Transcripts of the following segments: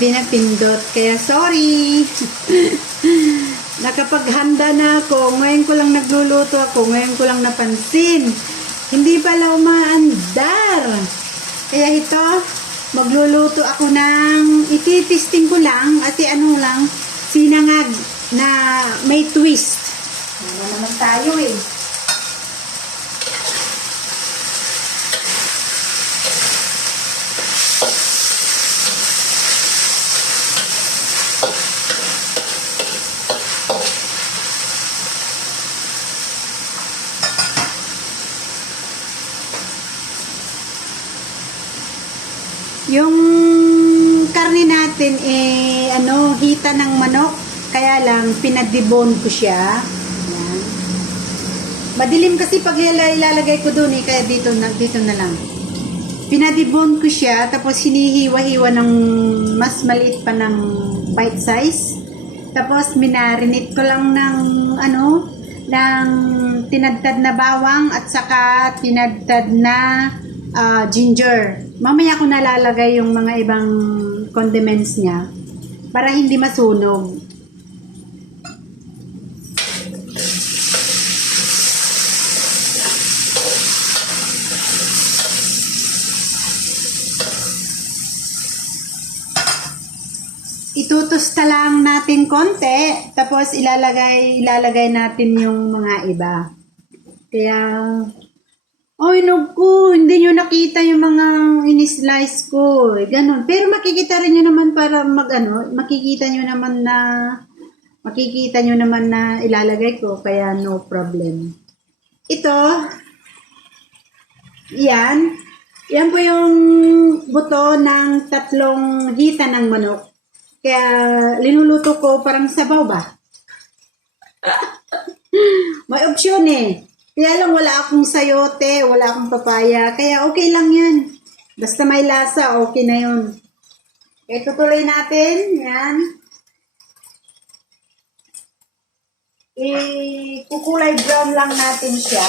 hindi na pindot. Kaya sorry! Nakapaghanda na ako, ngayon ko lang nagluluto ako, ngayon ko lang napansin. Hindi pala umaandar. Kaya ito, magluluto ako ng, ititisting ko lang, at ano lang, sinangag na may twist. Ano naman tayo eh. Yung karne natin eh ano, hita ng manok. Kaya lang pinadibon ko siya. Yan. Madilim kasi pag ilala- ilalagay ko doon eh, kaya dito na dito na lang. Pinadibon ko siya tapos hinihiwa-hiwa ng mas maliit pa ng bite size. Tapos minarinate ko lang ng ano, ng tinadtad na bawang at saka tinadtad na ah, ginger. Mamaya ko nalalagay yung mga ibang condiments niya para hindi masunog. Itutusta lang natin konti, tapos ilalagay ilalagay natin yung mga iba. Kaya Ay, naku, hindi nyo nakita yung mga in-slice ko. Eh. Pero makikita rin nyo naman para mag, ano, makikita nyo naman na, makikita nyo naman na ilalagay ko, kaya no problem. Ito, yan, yan po yung buto ng tatlong hita ng manok. Kaya linuluto ko parang sabaw ba? May opsyon eh. Kaya lang wala akong sayote, wala akong papaya. Kaya okay lang yan. Basta may lasa, okay na yun. Kaya tutuloy natin. Yan. I-kukulay brown lang natin siya.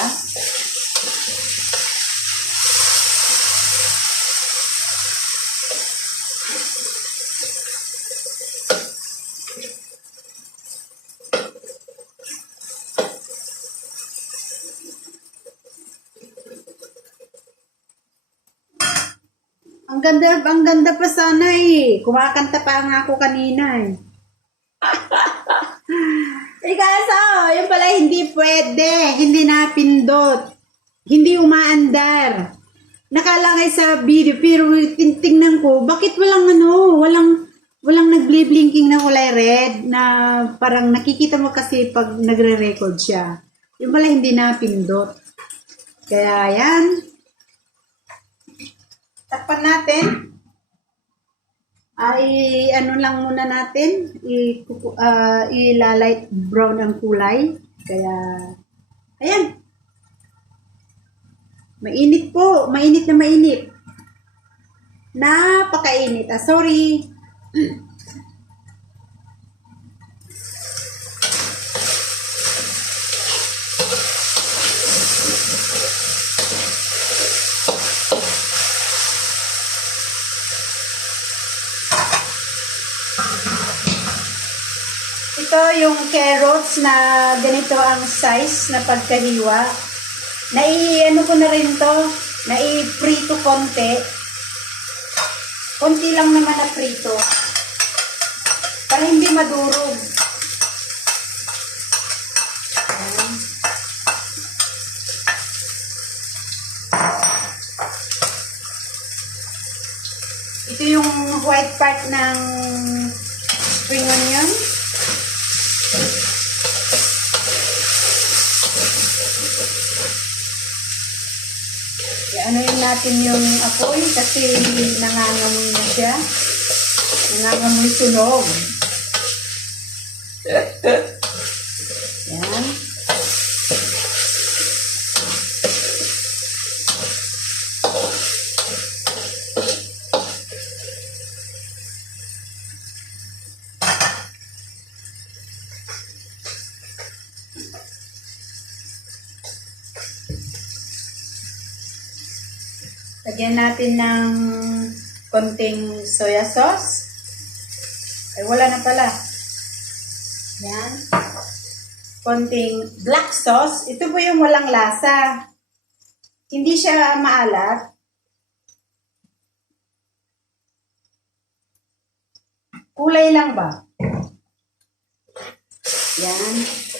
Ang ganda, ang ganda pa sana eh. Kumakanta pa nga ako kanina eh. eh kaso, yun pala hindi pwede. Hindi napindot. Hindi umaandar. Nakalagay sa video, pero tingnan ko, bakit walang ano, walang, walang nagble-blinking na kulay red na parang nakikita mo kasi pag nagre-record siya. Yung pala hindi napindot. Kaya yan, takpan natin. Ay, ano lang muna natin, i, uh, ila-light brown ang kulay. Kaya, ayan. Mainit po, mainit na mainit. Napakainit. Ah, sorry. Ito yung carrots na ganito ang size na pagkahiwa. Nai-ano ko na rin to, nai-prito konti. Konti lang naman na prito. Para hindi madurog. Ito yung white part ng spring onion. Yun natin yung apoy kasi nangangamoy na siya. Nangangamoy sunog. Lagyan natin ng konting soya sauce. Ay, wala na pala. Yan. Konting black sauce. Ito po yung walang lasa. Hindi siya maalat. Kulay lang ba? Yan.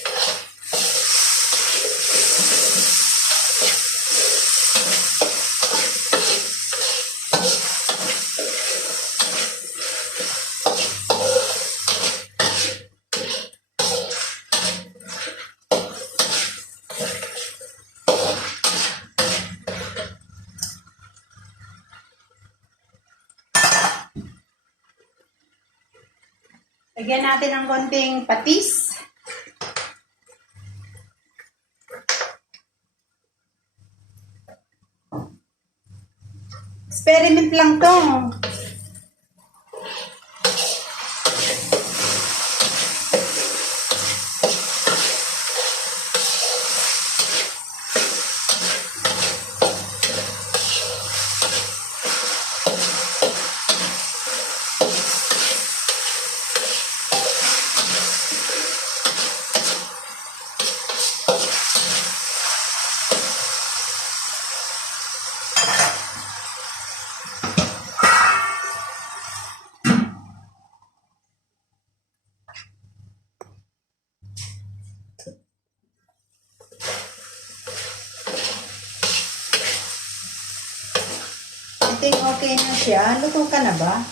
Lagyan natin ng konting patis. Experiment lang to. Okay na siya. Luto ka na ba?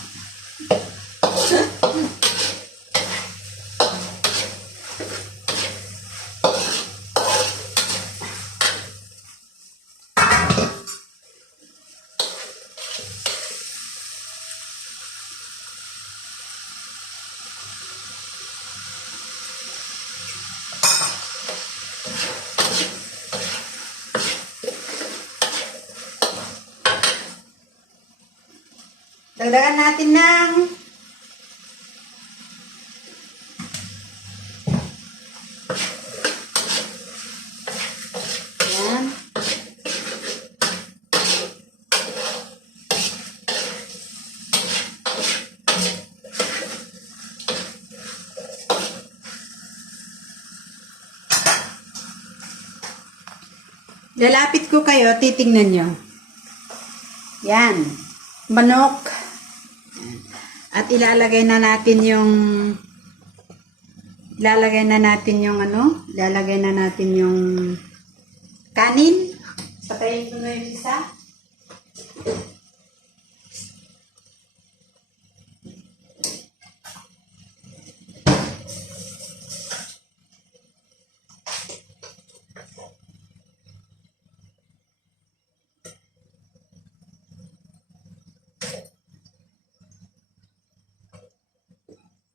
Dagdagan natin ng Yan. Lalapit ko kayo, titingnan nyo. Yan. Manok. At ilalagay na natin yung ilalagay na natin yung ano, ilalagay na natin yung kanin. Patayin ko na yung isa.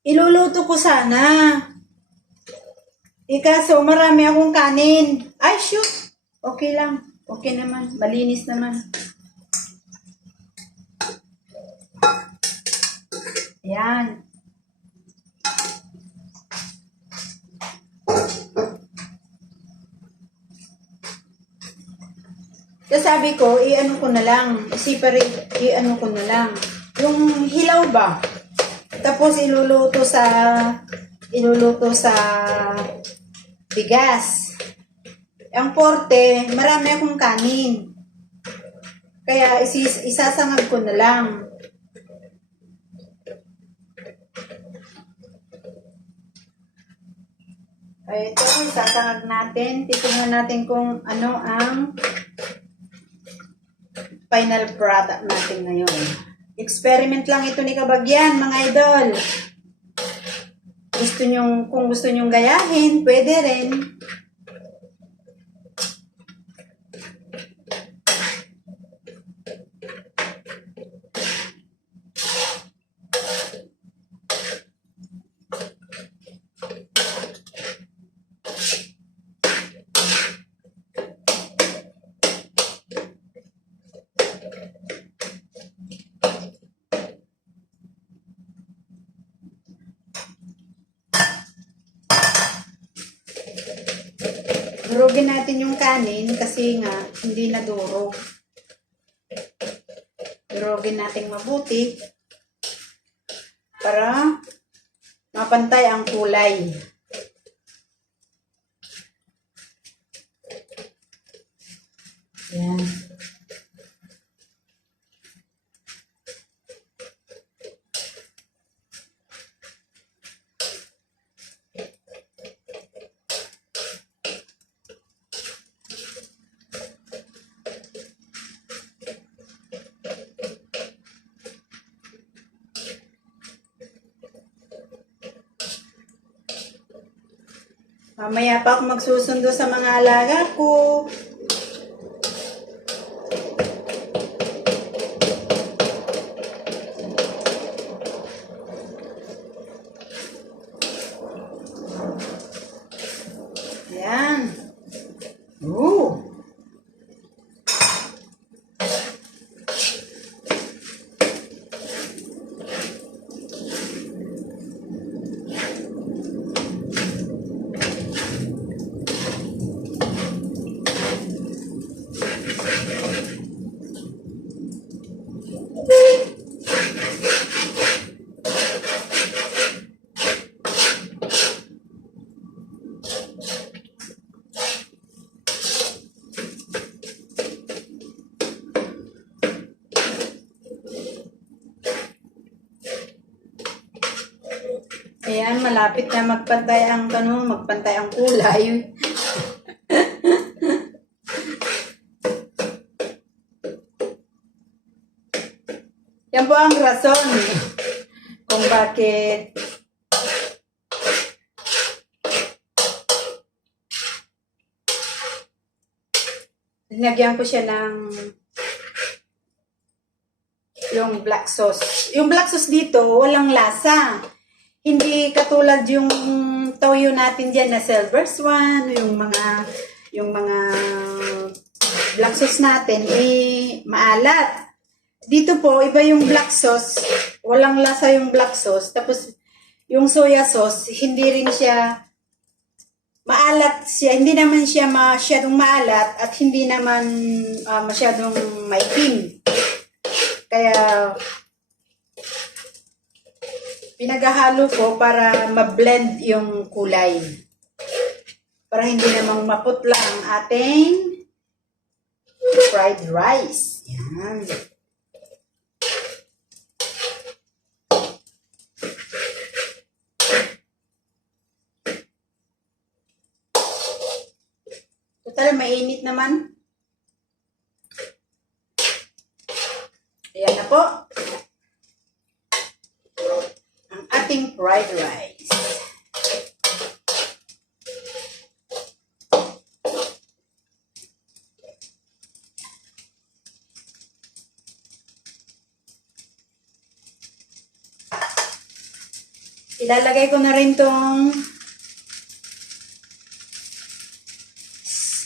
Iluluto ko sana. Ikaso, marami akong kanin. Ay, shoot. Okay lang. Okay naman. Malinis naman. Ayan. Kasi sabi ko, i-ano ko na lang. I-separate, i-ano ko na lang. Yung hilaw ba? Tapos iluluto sa iluluto sa bigas. Ang porte, marami akong kanin. Kaya isis, isasangag ko na lang. Ay, ito, isasangag natin. Titingnan natin kung ano ang final product natin ngayon. Experiment lang ito ni Kabagyan, mga idol. Gusto nyong, kung gusto nyong gayahin, pwede rin. Durugin natin yung kanin kasi nga hindi nadurog. Durugin natin mabuti para mapantay ang kulay. Mamaya pa ako magsusundo sa mga alaga ko. Ayan. Ooh. Ayan, malapit na magpantay ang ano, magpantay ang kulay. Yan po ang rason kung bakit Nilagyan ko siya ng yung black sauce. Yung black sauce dito, walang lasa. Hindi katulad yung toyo natin diyan na silver swan, yung mga yung mga black sauce natin eh maalat. Dito po iba yung black sauce, walang lasa yung black sauce. Tapos yung soya sauce, hindi rin siya maalat siya, hindi naman siya masyadong maalat at hindi naman ah, masyadong maitim. Kaya pinaghahalo ko para ma-blend yung kulay. Para hindi namang maputla ang ating fried rice. Yan. Total, mainit naman. Ayan na po. Ang ating fried rice. Ilalagay ko na rin tong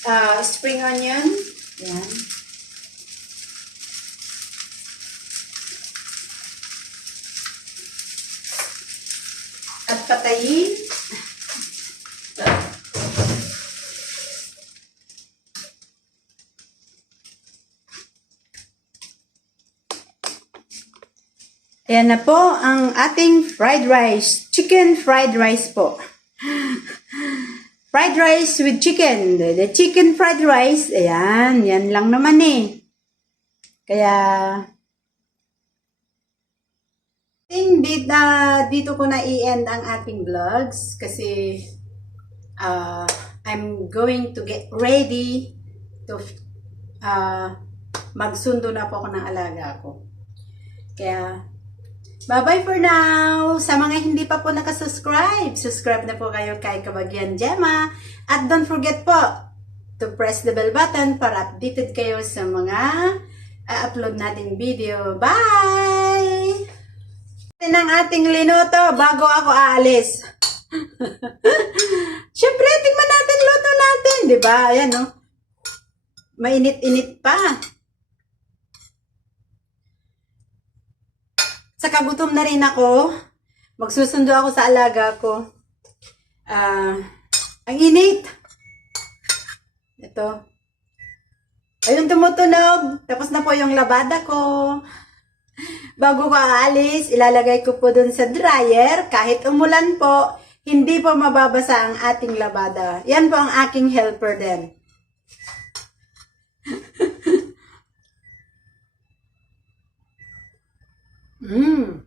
ah, spring onion. Yan. At patayin. Ayan na po ang ating fried rice. Chicken fried rice po. Fried rice with chicken. The, chicken fried rice. Ayan, yan lang naman eh. Kaya, think dito, dito ko na i-end ang ating vlogs kasi uh, I'm going to get ready to uh, magsundo na po ako ng alaga ko. Kaya, Bye-bye for now! Sa mga hindi pa po nakasubscribe, subscribe na po kayo kay Kabagyan Gemma. At don't forget po to press the bell button para updated kayo sa mga upload nating video. Bye! Ito ang ating linuto bago ako aalis. Siyempre, tingnan natin luto natin. Di ba? Ayan, no? Mainit-init pa. Sa kagutom na rin ako. Magsusundo ako sa alaga ko. Ah, ang init. Ito. Ayun tumutunog. Tapos na po yung labada ko. Bago ko aalis, ilalagay ko po dun sa dryer. Kahit umulan po, hindi po mababasa ang ating labada. Yan po ang aking helper din. Mmm.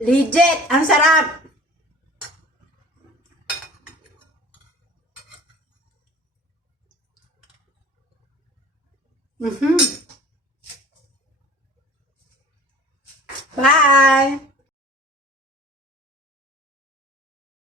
Legit! Ang sarap! Mhm. Bye!